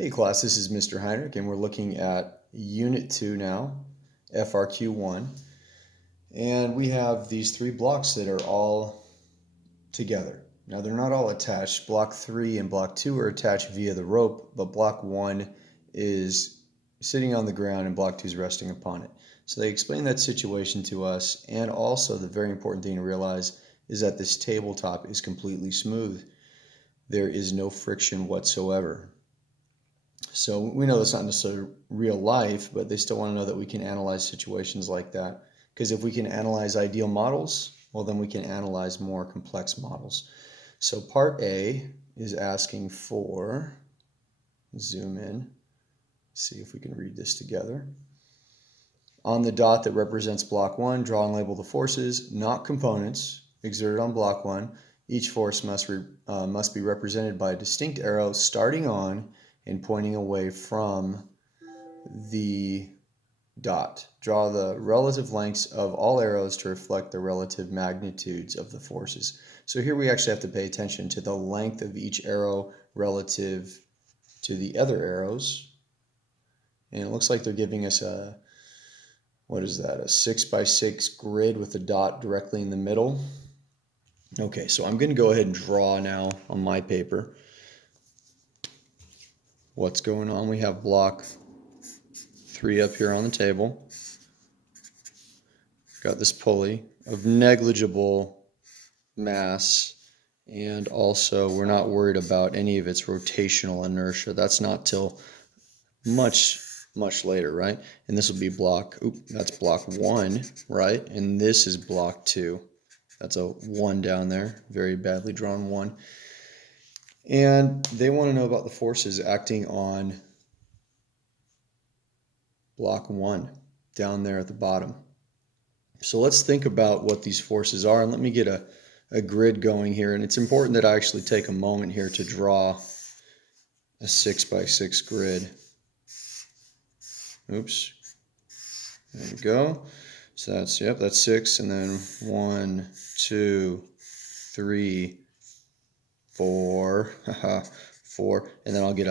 Hey class, this is Mr. Heinrich and we're looking at Unit 2 now, FRQ 1. And we have these three blocks that are all together. Now they're not all attached. Block 3 and Block 2 are attached via the rope, but Block 1 is sitting on the ground and Block 2 is resting upon it. So they explain that situation to us, and also the very important thing to realize is that this tabletop is completely smooth. There is no friction whatsoever. So we know that's not necessarily real life, but they still want to know that we can analyze situations like that. Because if we can analyze ideal models, well, then we can analyze more complex models. So part A is asking for, zoom in, see if we can read this together. On the dot that represents block 1, draw and label the forces, not components, exerted on block 1. Each force must be represented by a distinct arrow starting on and pointing away from the dot. Draw the relative lengths of all arrows to reflect the relative magnitudes of the forces. So here we actually have to pay attention to the length of each arrow relative to the other arrows. And it looks like they're giving us a, what is that, a 6x6 grid with a dot directly in the middle. Okay, so I'm going to go ahead and draw now on my paper what's going on. We have block 3 up here on the table. Got this pulley of negligible mass, and also we're not worried about any of its rotational inertia. That's not till much later, right? And this will be block, that's block 1, right? And this is block 2. That's a 1 down there, very badly drawn 1. And they want to know about the forces acting on block 1 down there at the bottom. So let's think about what these forces are, and let me get a grid going here. And it's important that I actually take a moment here to draw a 6x6 grid. Oops. There we go. So that's, yep, that's 6, and then 1, 2, 3, 4, 4, and then I'll get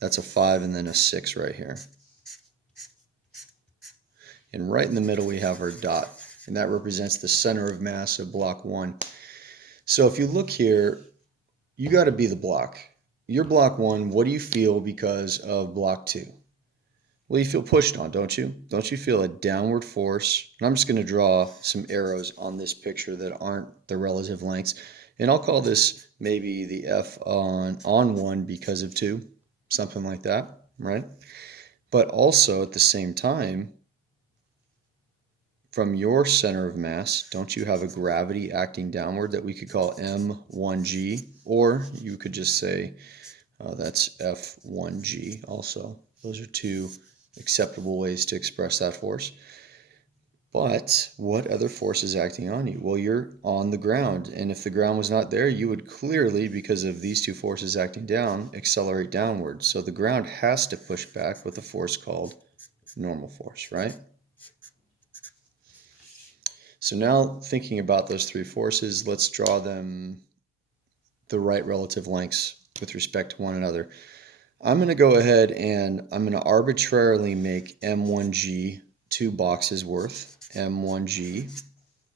that's a 5 and then a 6 right here. And right in the middle we have our dot, and that represents the center of mass of block 1. So if you look here, you got to be the block. You're block 1. What do you feel because of block 2? Well, you feel pushed on, don't you? Don't you feel a downward force? And I'm just going to draw some arrows on this picture that aren't the relative lengths. And I'll call this maybe the F on 1 because of 2, something like that, right? But also at the same time, from your center of mass, don't you have a gravity acting downward that we could call M1G? Or you could just say that's F1G also. Those are two acceptable ways to express that force. But what other force is acting on you? Well, you're on the ground, and if the ground was not there, you would clearly, because of these two forces acting down, accelerate downward. So the ground has to push back with a force called normal force, right? So now thinking about those three forces, let's draw them the right relative lengths with respect to one another. I'm going to go ahead and I'm going to arbitrarily make M1G 2 boxes worth, M1G,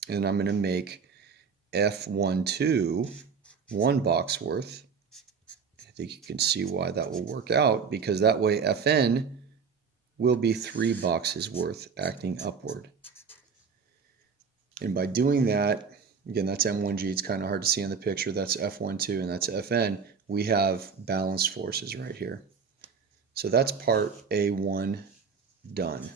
and I'm going to make F12 1 box worth. I think you can see why that will work out, because that way Fn will be 3 boxes worth acting upward. And by doing that, again, that's M1G, it's kind of hard to see in the picture, that's F12 and that's Fn, we have balanced forces right here. So that's part A1 done.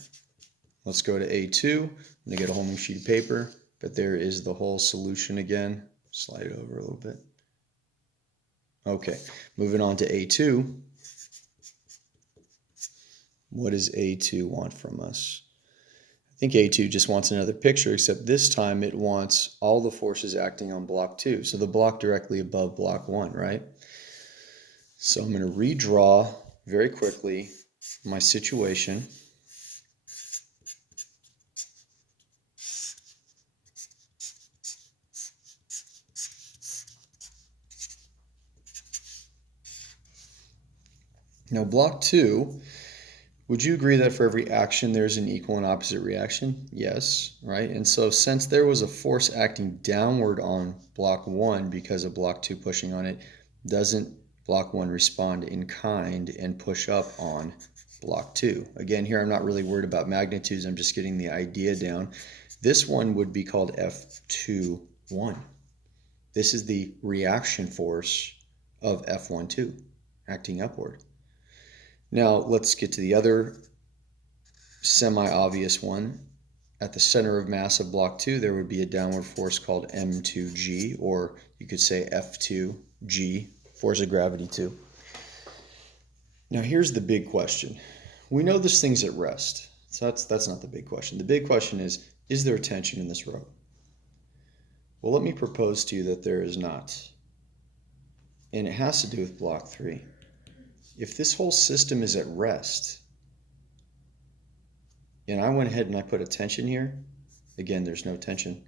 Let's go to A2. I'm going to get a whole new sheet of paper, but there is the whole solution again. Slide it over a little bit. Okay, moving on to A2. What does A2 want from us? I think A2 just wants another picture, except this time it wants all the forces acting on block 2. So the block directly above block 1, right? So I'm going to redraw very quickly my situation. Now block 2, would you agree that for every action there's an equal and opposite reaction? Yes, right? And so since there was a force acting downward on block 1 because of block 2 pushing on it, doesn't block 1 respond in kind and push up on block 2? Again, here I'm not really worried about magnitudes, I'm just getting the idea down. This one would be called F21. This is the reaction force of F12 acting upward. Now let's get to the other semi-obvious one. At the center of mass of block 2, there would be a downward force called M2G, or you could say F2G, force of gravity 2. Now here's the big question. We know this thing's at rest, so that's not the big question. The big question is there tension in this rope? Well, let me propose to you that there is not. And it has to do with block 3. If this whole system is at rest, and I went ahead and I put a tension here, again, there's no tension.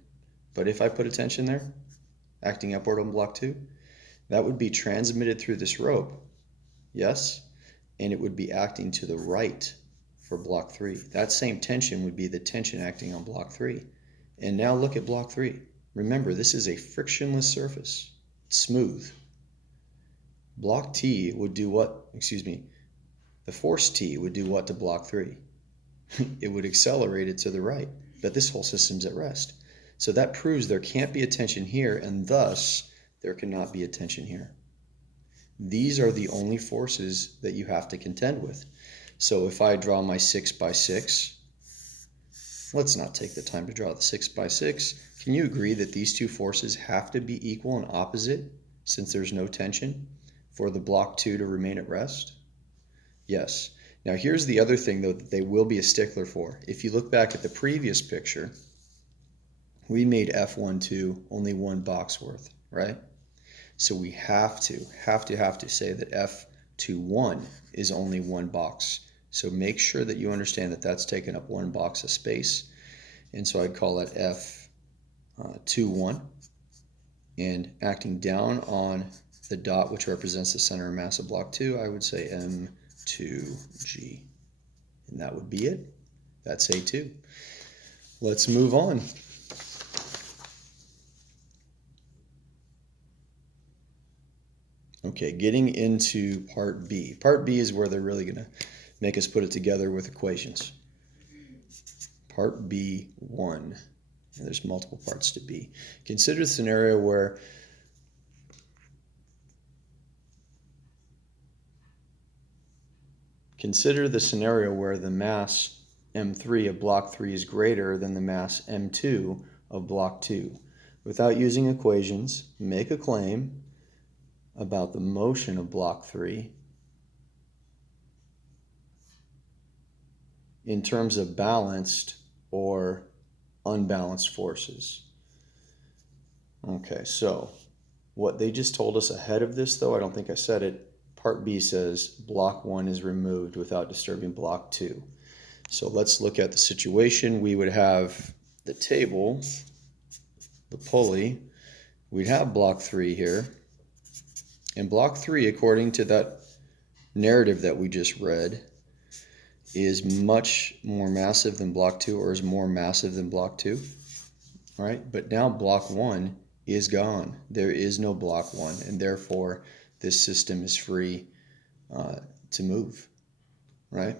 But if I put a tension there, acting upward on block 2, that would be transmitted through this rope, yes? And it would be acting to the right for block 3. That same tension would be the tension acting on block 3. And now look at block 3. Remember, this is a frictionless surface. It's smooth. Block T would do what? The force T would do what to block 3? It would accelerate it to the right. But this whole system's at rest. So that proves there can't be a tension here, and thus there cannot be a tension here. These are the only forces that you have to contend with. So if I draw my 6x6, let's not take the time to draw the 6x6. Can you agree that these two forces have to be equal and opposite since there's no tension for the block 2 to remain at rest? Yes. Now here's the other thing though that they will be a stickler for. If you look back at the previous picture, we made F12 only one box worth, right? So we have to say that F21 is only one box. So make sure that you understand that that's taken up one box of space. And so I'd call that F21. And acting down on the dot, which represents the center of mass of block 2, I would say M2G. And that would be it. That's A2. Let's move on. Okay, getting into part B. Part B is where they're really going to make us put it together with equations. Part B1. And there's multiple parts to B. Consider the scenario where the mass M3 of block 3 is greater than the mass M2 of block 2. Without using equations, make a claim about the motion of block 3 in terms of balanced or unbalanced forces. Okay, so what they just told us ahead of this, though, I don't think I said it, part B says block 1 is removed without disturbing block 2. So let's look at the situation. We would have the table, the pulley, we'd have block 3 here. And block 3, according to that narrative that we just read, is much more massive than block 2, or is more massive than block 2. All right, but now block 1 is gone. There is no block 1, and therefore this system is free to move, right?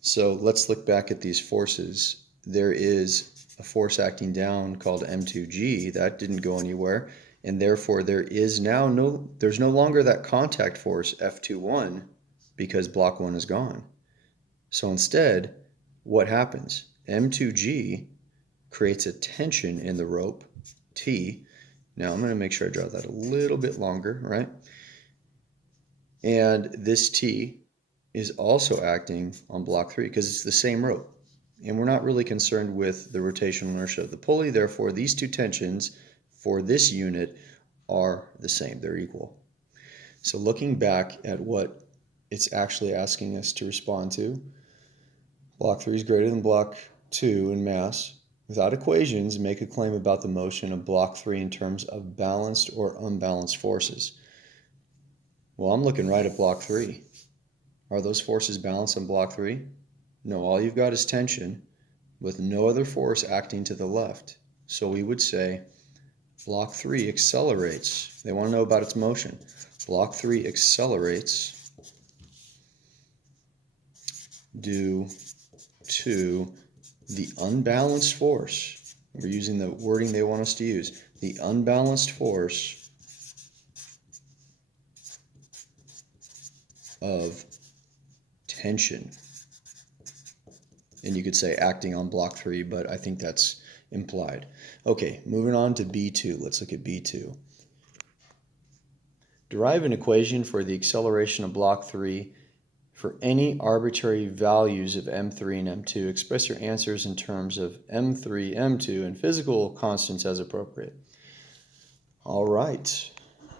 So let's look back at these forces. There is a force acting down called M2G. That didn't go anywhere. And therefore there's no longer that contact force F21 because block 1 is gone. So instead, what happens? M2G creates a tension in the rope, T. Now I'm going to make sure I draw that a little bit longer, right? And this T is also acting on block 3 because it's the same rope. And we're not really concerned with the rotational inertia of the pulley. Therefore, these two tensions for this unit are the same. They're equal. So looking back at what it's actually asking us to respond to, block 3 is greater than block 2 in mass. Without equations, make a claim about the motion of block 3 in terms of balanced or unbalanced forces. Well, I'm looking right at block 3. Are those forces balanced on block 3? No, all you've got is tension with no other force acting to the left. So we would say block 3 accelerates. They want to know about its motion. Block 3 accelerates due to the unbalanced force. We're using the wording they want us to use. The unbalanced force of tension. And you could say acting on block 3, but I think that's implied. Okay, moving on to B2. Let's look at B2. Derive an equation for the acceleration of block 3 for any arbitrary values of m3 and m2. Express your answers in terms of m3, m2, and physical constants as appropriate. All right,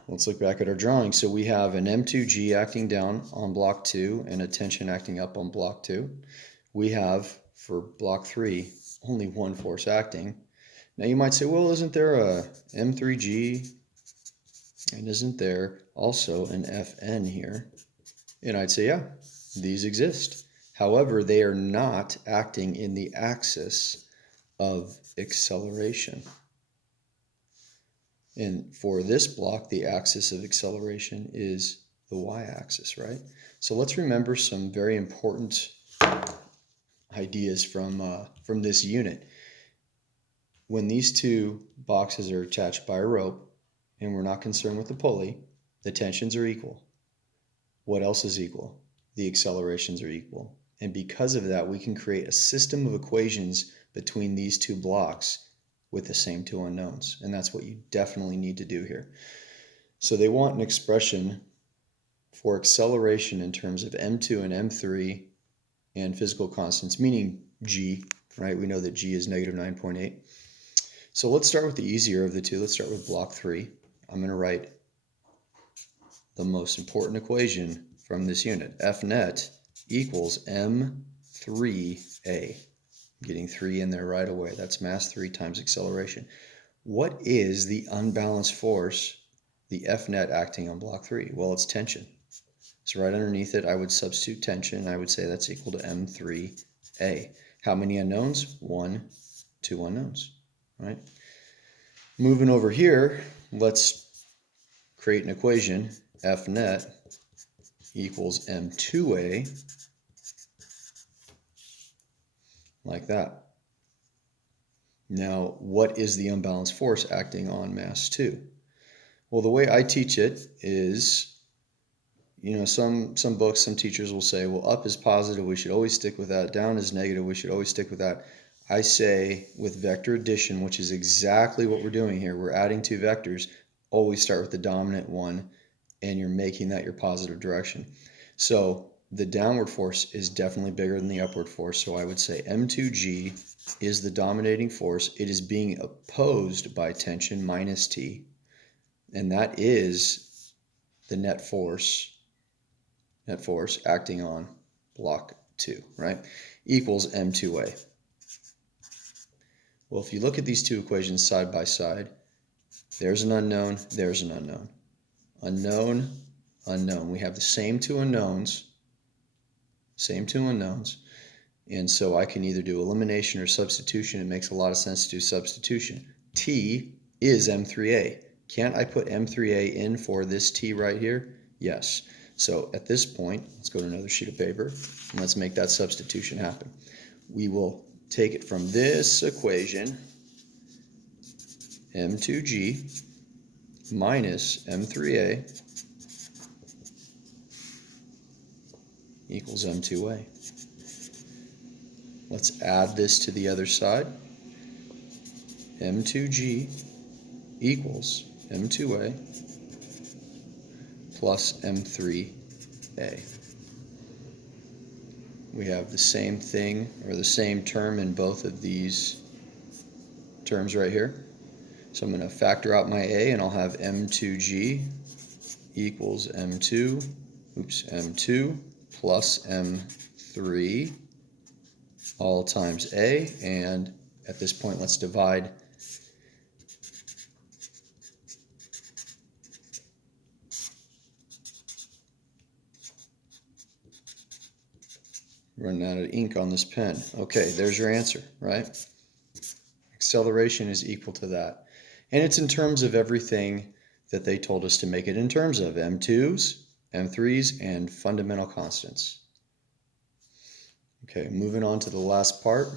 let's look back at our drawing. So we have an m2g acting down on block 2 and a tension acting up on block 2. We have, for block 3, only one force acting. Now you might say, well, isn't there a m3g? And isn't there also an Fn here? And I'd say, yeah, these exist. However, they are not acting in the axis of acceleration. And for this block, the axis of acceleration is the y-axis, right? So let's remember some very important ideas from this unit. When these two boxes are attached by a rope, and we're not concerned with the pulley, the tensions are equal. What else is equal? The accelerations are equal. And because of that, we can create a system of equations between these two blocks with the same two unknowns. And that's what you definitely need to do here. So they want an expression for acceleration in terms of m2 and m3 and physical constants, meaning g, right? We know that g is negative 9.8. So let's start with the easier of the two. Let's start with block 3. I'm going to write the most important equation from this unit. F net equals m3a. I'm getting 3 in there right away. That's mass 3 times acceleration. What is the unbalanced force, the F net acting on block 3? Well, it's tension. So right underneath it, I would substitute tension. I would say that's equal to m3a. How many unknowns? 1, 2 unknowns, right? Moving over here, let's create an equation. F net equals m2a, like that. Now, what is the unbalanced force acting on mass 2? Well, the way I teach it is, some books, some teachers will say, well, up is positive, we should always stick with that. Down is negative, we should always stick with that. I say with vector addition, which is exactly what we're doing here, we're adding two vectors, always start with the dominant one, and you're making that your positive direction. So the downward force is definitely bigger than the upward force. So I would say m2g is the dominating force. It is being opposed by tension minus T. And that is the net force acting on block 2, right? Equals m2a. Well, if you look at these two equations side by side, there's an unknown, there's an unknown. Unknown, unknown. We have the same two unknowns. And so I can either do elimination or substitution. It makes a lot of sense to do substitution. T is m3a. Can't I put m3a in for this T right here? Yes. So at this point, let's go to another sheet of paper, and let's make that substitution happen. We will take it from this equation, m2g minus m3a equals m2a. Let's add this to the other side. m2g equals m2a plus m3a. We have the same thing, or the same term in both of these terms right here. So I'm going to factor out my a, and I'll have m2g equals m2 plus m3 all times a, and at this point let's divide Running out of ink on this pen. Okay, there's your answer, right? Acceleration is equal to that. And it's in terms of everything that they told us to make it in terms of: M2s, M3s, and fundamental constants. Okay, moving on to the last part.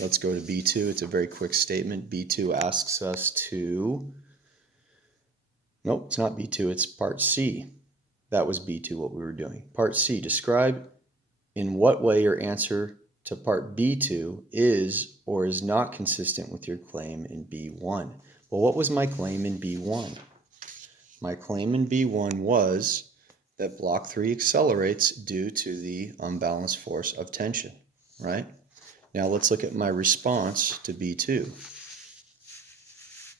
Let's go to B2. It's a very quick statement. B2 asks us to... Nope, it's not B2, it's part C. That was B2, what we were doing. Part C, describe in what way your answer to part B2 is or is not consistent with your claim in B1. Well, what was my claim in B1? My claim in B1 was that block 3 accelerates due to the unbalanced force of tension, right? Now let's look at my response to B2.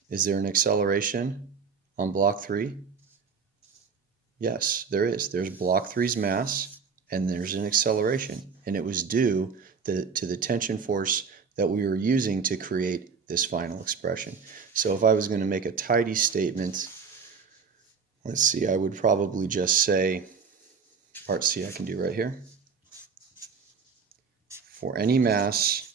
Is there an acceleration on block 3? Yes, there is. There's block 3's mass, and there's an acceleration, and it was due to the tension force that we were using to create this final expression. So if I was going to make a tidy statement, let's see, I would probably just say, part C I can do right here. For any mass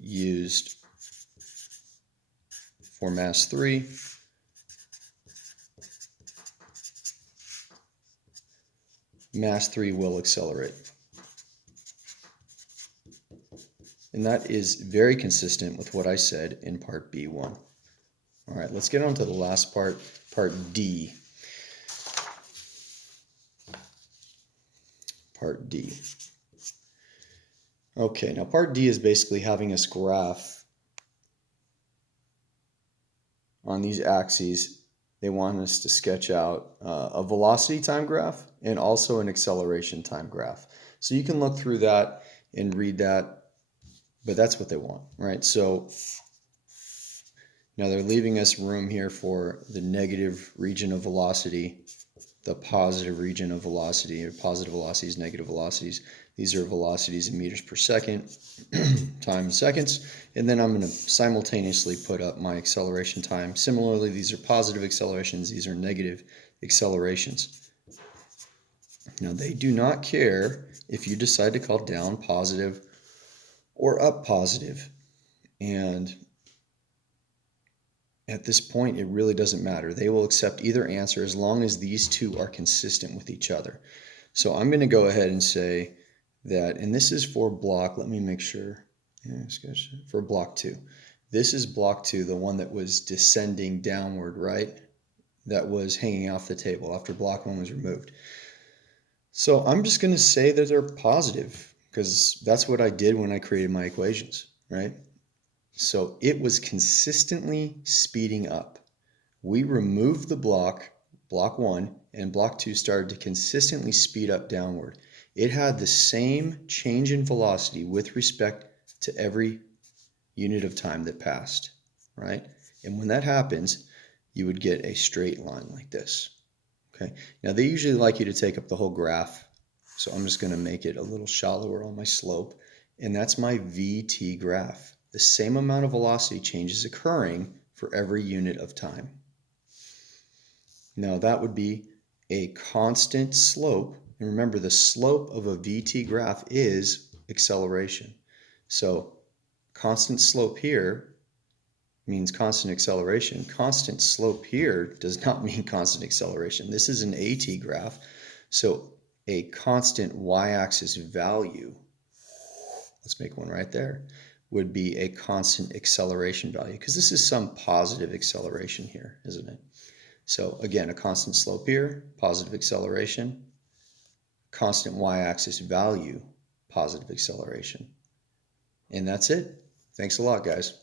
used for mass 3, mass 3 will accelerate. And that is very consistent with what I said in part B1. All right, let's get on to the last part, part D. Part D. Okay, now part D is basically having us graph on these axes. They want us to sketch out a velocity time graph and also an acceleration time graph. So you can look through that and read that, but that's what they want, right? So now they're leaving us room here for the negative region of velocity, the positive region of velocity, or positive velocities, negative velocities. These are velocities in meters per second times seconds. And then I'm going to simultaneously put up my acceleration time. Similarly, these are positive accelerations. These are negative accelerations. Now, they do not care if you decide to call down positive or up positive. And at this point, it really doesn't matter. They will accept either answer as long as these two are consistent with each other. So I'm going to go ahead and say that, and this is for block, let me make sure, for block 2. This is block 2, the one that was descending downward, right? That was hanging off the table after block 1 was removed. So I'm just going to say that they're positive because that's what I did when I created my equations, right? So it was consistently speeding up. We removed the block 1, and block 2 started to consistently speed up downward. It had the same change in velocity with respect to every unit of time that passed, right? And when that happens, you would get a straight line like this, okay? Now, they usually like you to take up the whole graph, so I'm just going to make it a little shallower on my slope, and that's my VT graph. The same amount of velocity change is occurring for every unit of time. Now, that would be a constant slope. And remember, the slope of a VT graph is acceleration. So constant slope here means constant acceleration. Constant slope here does not mean constant acceleration. This is an AT graph. So a constant y-axis value, let's make one right there, would be a constant acceleration value, because this is some positive acceleration here, isn't it? So again, a constant slope here, positive acceleration, constant y-axis value, positive acceleration. And that's it. Thanks a lot, guys.